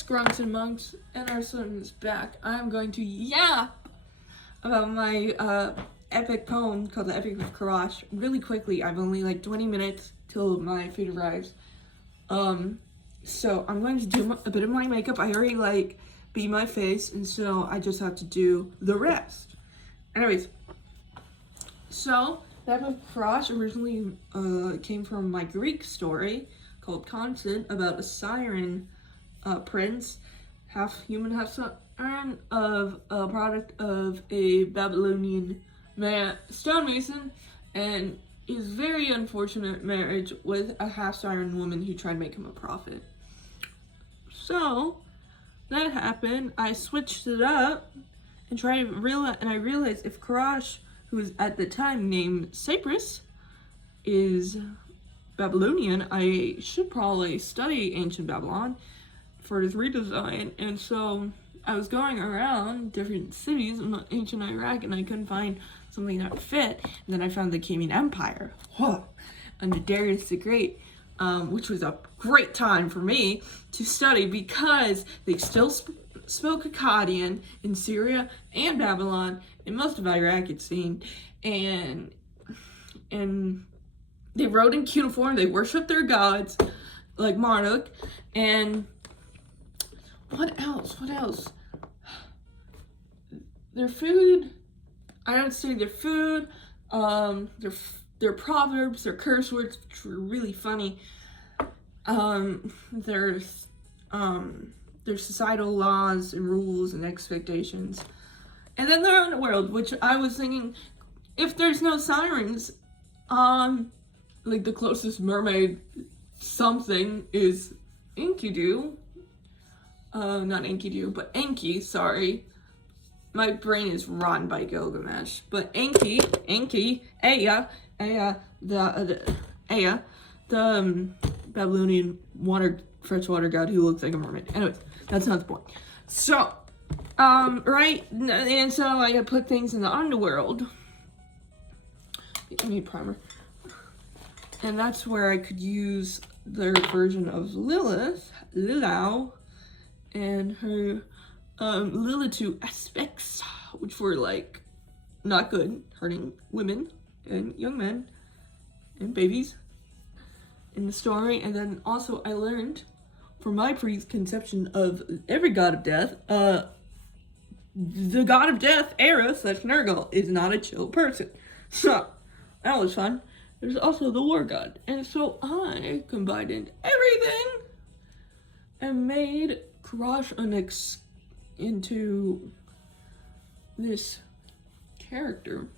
Skrunks and Monks, and our son is back. I'm going to yap about my epic poem called The Epic of Kurash really quickly. I've only like 20 minutes till my food arrives. So I'm going to do a bit of my makeup. I already beat my face, and so I just have to do the rest. Anyways, so the Epic of Kurash originally came from my Greek story called Constant, about a siren prince, half human, half siren, of a product of a Babylonian stonemason, and his very unfortunate marriage with a half siren woman who tried to make him a prophet. So that happened. I switched it up and I realized if Kurash, who was at the time named Cyprus, is Babylonian, I should probably study ancient Babylon for his redesign. And so I was going around different cities in ancient Iraq, and I couldn't find something that fit. And then I found the Achaemenid Empire under Darius the Great, which was a great time for me to study because they still spoke Akkadian in Syria and Babylon, and most of Iraq it seemed, and they wrote in cuneiform. They worshiped their gods like Marduk. And what else? Their food, I don't say their food, their proverbs, their curse words, which were really funny. Their societal laws and rules and expectations. And then their underworld, which I was thinking, if there's no sirens, like the closest mermaid something is Enkidu. Not Enkidu, but Enki, sorry. My brain is rotten by Gilgamesh. But Enki, Ea, the Babylonian freshwater god who looks like a mermaid. Anyways, that's not the point. So, right, and so I put things in the underworld. I need primer. And that's where I could use their version of Lilith, and her Lilitu aspects, which were not good, hurting women and young men and babies in the story. And then also I learned from my preconception of every god of death, the god of death, Eros/Nergal, is not a chill person. So that was fun. There's also the war god. And so I combined everything and made Kurash into this character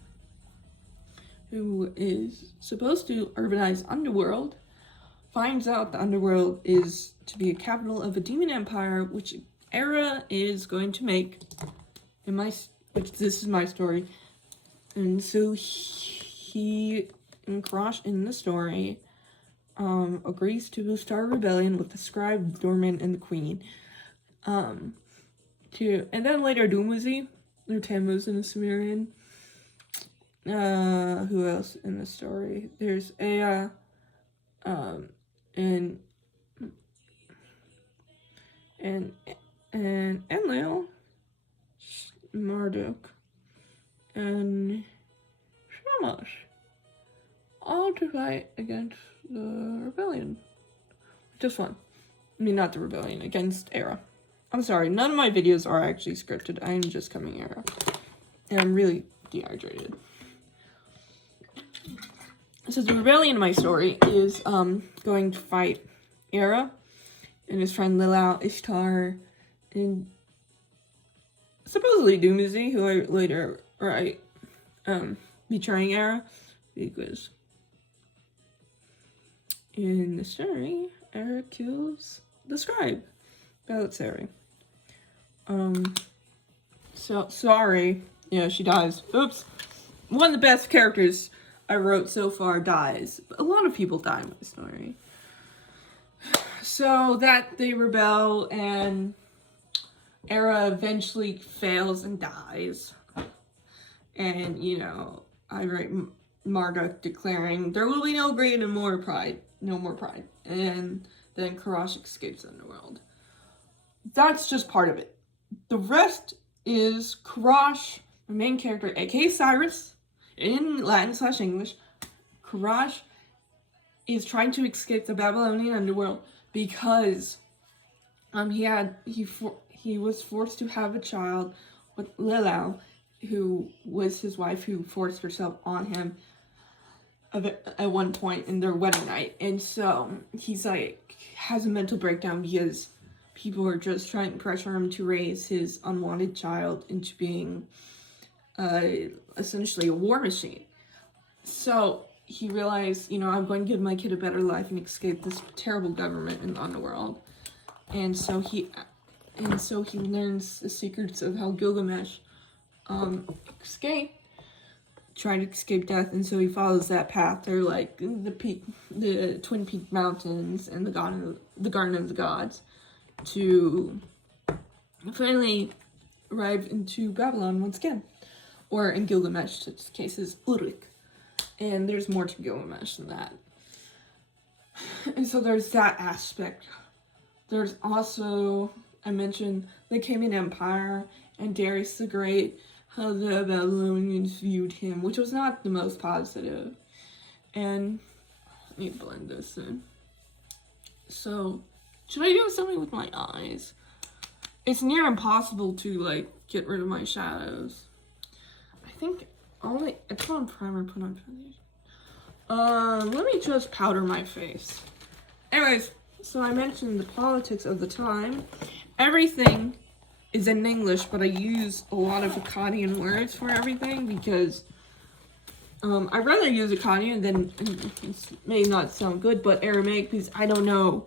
who is supposed to urbanize underworld, finds out the underworld is to be a capital of a demon empire, which Era is going to make, which this is my story. And so he and Kurash in the story agrees to start a rebellion with the scribe, doorman, and the queen. And then later Dumuzi, or Tammuz in the Sumerian. Who else in the story? There's Ea, and Enlil, Marduk, and Shamash, all to fight against the rebellion. Just one. I mean, not the rebellion, against Era. I'm sorry, none of my videos are actually scripted. I am just coming Era. And I'm really dehydrated. So the rebellion in my story is going to fight Era and his friend Lilith, Ishtar, and supposedly Dumuzi, who I later write betraying Era, because in the story, Era kills the scribe, Belisari. So sorry, yeah, she dies. Oops. One of the best characters I wrote so far dies. A lot of people die in my story. So that they rebel, and Era eventually fails and dies. And, I write Marduk declaring, there will be no greed and no more pride. And then Kurash escapes the underworld. that's just part of it. The rest is Kurash, the main character, aka Cyrus, in Latin/English. Kurash is trying to escape the Babylonian underworld because he was forced to have a child with Lilao, who was his wife, who forced herself on him at one point in their wedding night. And so he's like has a mental breakdown because people are just trying to pressure him to raise his unwanted child into being essentially a war machine. So he realized, I'm going to give my kid a better life and escape this terrible government in the underworld. And so he learns the secrets of how Gilgamesh tried to escape death, and so he follows that path. They're like the Twin Peak Mountains and the Garden of the Gods, to finally arrive into Babylon once again, or in Gilgamesh's case is Uruk. And there's more to Gilgamesh than that. And so there's that aspect. There's also, I mentioned, the Achaemenid Empire and Darius the Great, how the Babylonians viewed him, which was not the most positive. And let me blend this in. So, should I do something with my eyes? It's near impossible to, get rid of my shadows. I think I put on primer, put on foundation. Let me just powder my face. Anyways, so I mentioned the politics of the time. Everything is in English, but I use a lot of Akkadian words for everything because I'd rather use Akkadian than, it may not sound good, but Aramaic, because I don't know.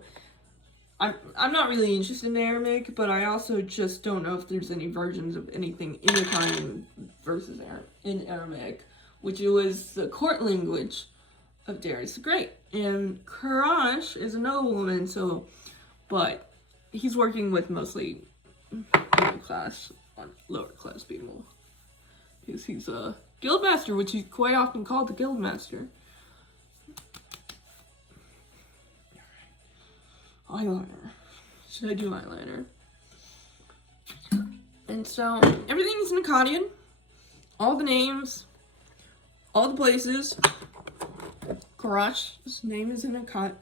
I'm not really interested in Aramaic, but I also just don't know if there's any versions of anything in Akkadian versus in Aramaic, which was the court language of Darius the Great. And Kurash is a nobleman, but he's working with mostly middle class, lower class people, because he's a guildmaster, which he's quite often called the guildmaster. Eyeliner. Should I do eyeliner? And so everything's in Akkadian. All the names, all the places. Kurash's name is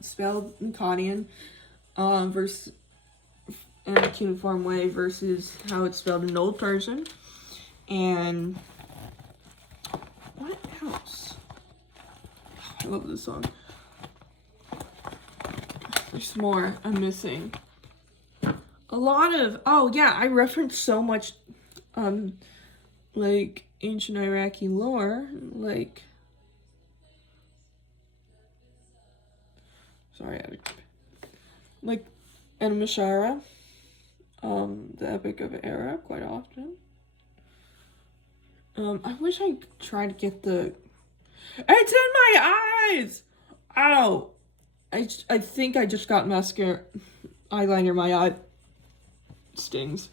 spelled in Akkadian, versus in a cuneiform way versus how it's spelled in Old Persian. And what else? I love this song. There's more I'm missing. A lot of, I reference so much, ancient Iraqi lore, Anamashara, the Epic of Era, quite often. I wish I tried to get it's in my eyes! Ow! I think I just got eyeliner in my eye. Stings.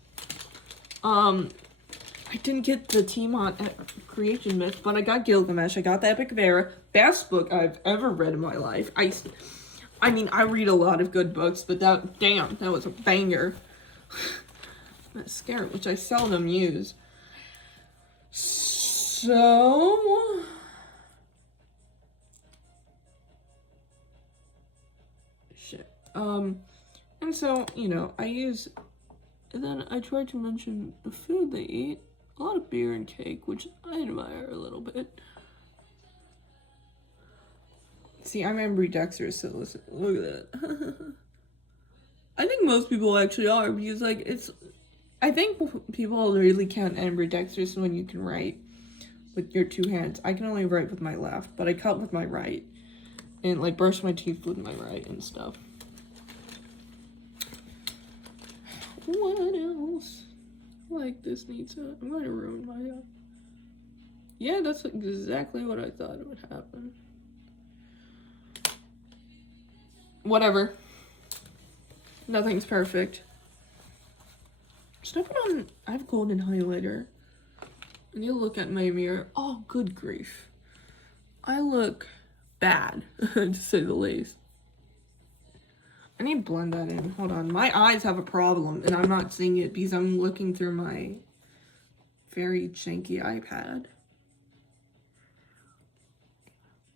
I didn't get the Tiamat Creation Myth, but I got Gilgamesh. I got the Epic of Era. Best book I've ever read in my life. I mean, I read a lot of good books, but that was a banger. Mascara, which I seldom use. So... and so, and then I tried to mention the food they eat. A lot of beer and cake, which I admire a little bit. See, I'm ambidextrous, so listen, look at that. I think most people actually are, because, I think people really count ambidextrous when you can write with your two hands. I can only write with my left, but I cut with my right, and, brush my teeth with my right and stuff. What else? This needs I'm going to ruin my eye. Yeah, that's exactly what I thought would happen. Whatever. Nothing's perfect. Should I put on... I have golden highlighter. And you look at my mirror. Oh, good grief. I look bad, to say the least. I need to blend that in. Hold on. My eyes have a problem, and I'm not seeing it because I'm looking through my very janky iPad.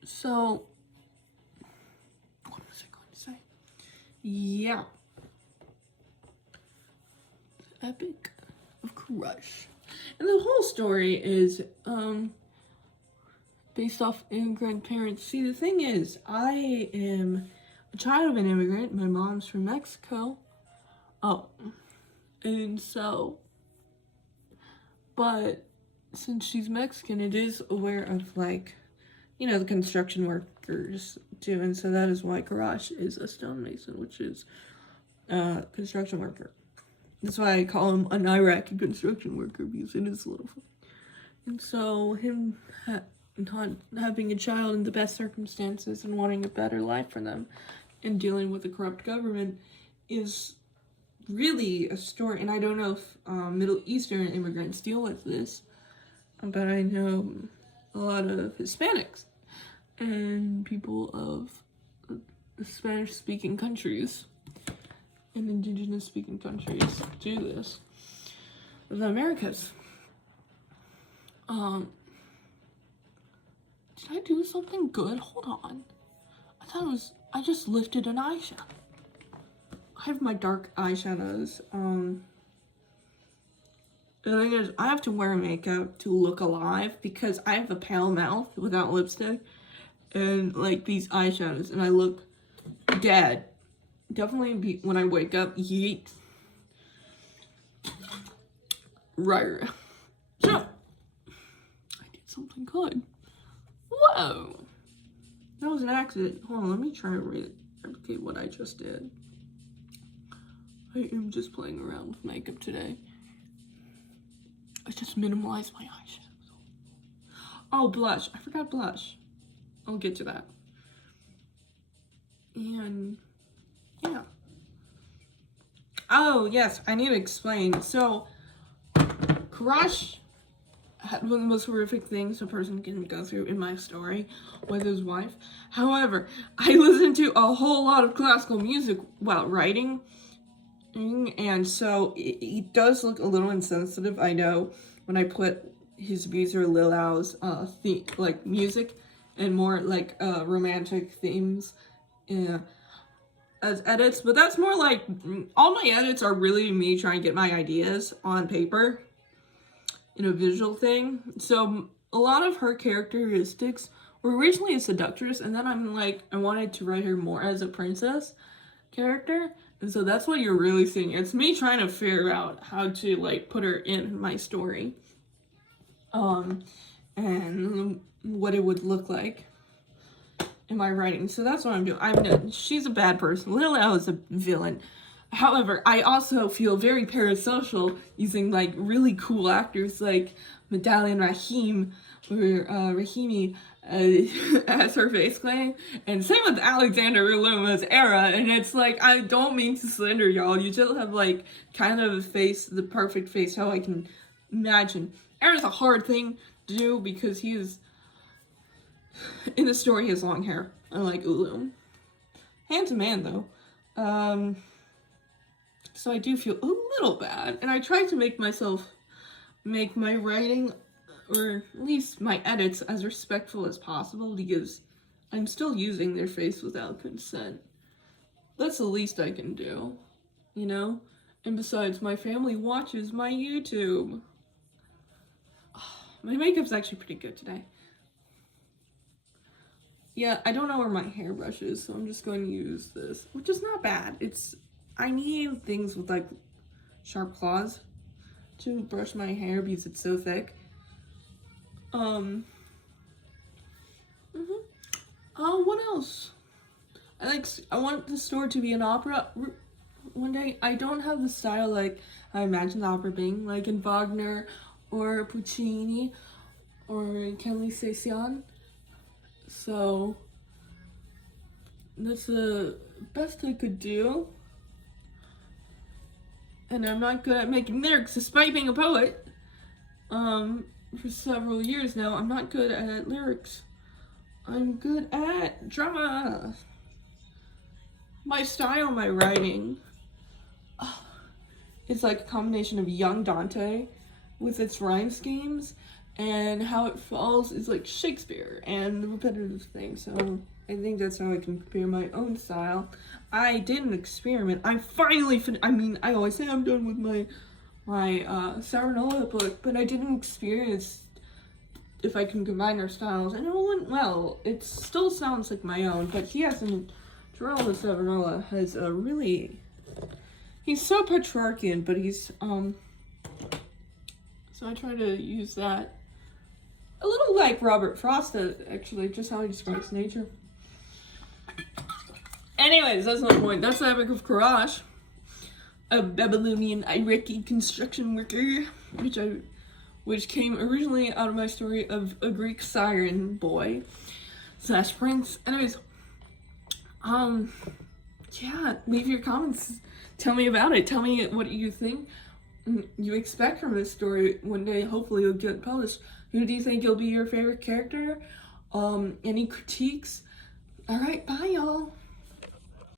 So, what was I going to say? Yeah. The Epic of Kurash. And the whole story is, based off immigrant parents. See, the thing is, I am a child of an immigrant. My mom's from Mexico. Oh. And so, but since she's Mexican, it is aware of, like, you know, the construction workers do. And so that is why Kurash is a stonemason, which is a construction worker. That's why I call him an Iraqi construction worker, because it is a little fun. And so him not having a child in the best circumstances and wanting a better life for them and dealing with a corrupt government is really a story. And I don't know if Middle Eastern immigrants deal with this, but I know a lot of Hispanics and people of the Spanish-speaking countries and indigenous-speaking countries do this. The Americas. Did I do something good? Hold on. I just lifted an eyeshadow. I have my dark eyeshadows. The thing is, I have to wear makeup to look alive because I have a pale mouth without lipstick and, like, these eyeshadows, and I look dead. Definitely when I wake up, yeet. Right. So, I did something good. Whoa. That was an accident. Hold on, let me try to replicate what I just did. I am just playing around with makeup today. I just minimalized my eyeshadows. Oh, blush. I forgot blush. I'll get to that. And yeah. Oh, yes, I need to explain. So, Kurash had one of the most horrific things a person can go through in my story with his wife. However, I listened to a whole lot of classical music while writing, and so it does look a little insensitive, I know, when I put his abuser Lil Au's like music and more like romantic themes as edits, but that's more like all my edits are really me trying to get my ideas on paper in a visual thing. So a lot of her characteristics were originally a seductress, and then I wanted to write her more as a princess character, and so that's what you're really seeing. It's me trying to figure out how to, like, put her in my story, and what it would look like in my writing. So that's what I'm doing. She's a bad person. Lil Al is a villain. However, I also feel very parasocial using, like, really cool actors like Medallion Rahim or Rahimi as her face claim, and same with Alexander Luma's Era. And it's like, I don't mean to slander y'all, you just have, like, kind of a face, the perfect face, how I can imagine. Era's a hard thing to do because he is, in the story, he has long hair, unlike Ulu. Handsome man, though. So I do feel a little bad, and I try to make my writing, or at least my edits, as respectful as possible, because I'm still using their face without consent. That's the least I can do, you know? And besides, my family watches my YouTube. My makeup's actually pretty good today. Yeah, I don't know where my hairbrush is, so I'm just going to use this, which is not bad. I need things with, like, sharp claws to brush my hair because it's so thick. What else? I want the store to be an opera one day. I don't have the style like I imagine the opera being, like in Wagner or Puccini or Kelly Saison. So that's the best I could do. And I'm not good at making lyrics, despite being a poet. For several years now, I'm not good at lyrics. I'm good at drama. my style, my writing, it's like a combination of young Dante with its rhyme schemes, and how it falls is like Shakespeare and the repetitive thing. So I think that's how I can compare my own style. I did an experiment. I finally I mean, I always say I'm done with my Savarinola book, but I did an experience if I can combine our styles, and it went well. It still sounds like my own, but he has an Geraldo Savarinola has a really, he's so Petrarchian, but he's so I try to use that a little like Robert Frost, actually, just how he describes nature. Anyways, that's my point. That's the Epic of Kurash, a Babylonian Iraqi construction worker, which came originally out of my story of a Greek siren boy / prince. Anyways, yeah, leave your comments. Tell me about it. Tell me what you think you expect from this story. One day, hopefully, it'll get published. Who do you think will be your favorite character? Any critiques? All right, bye, y'all.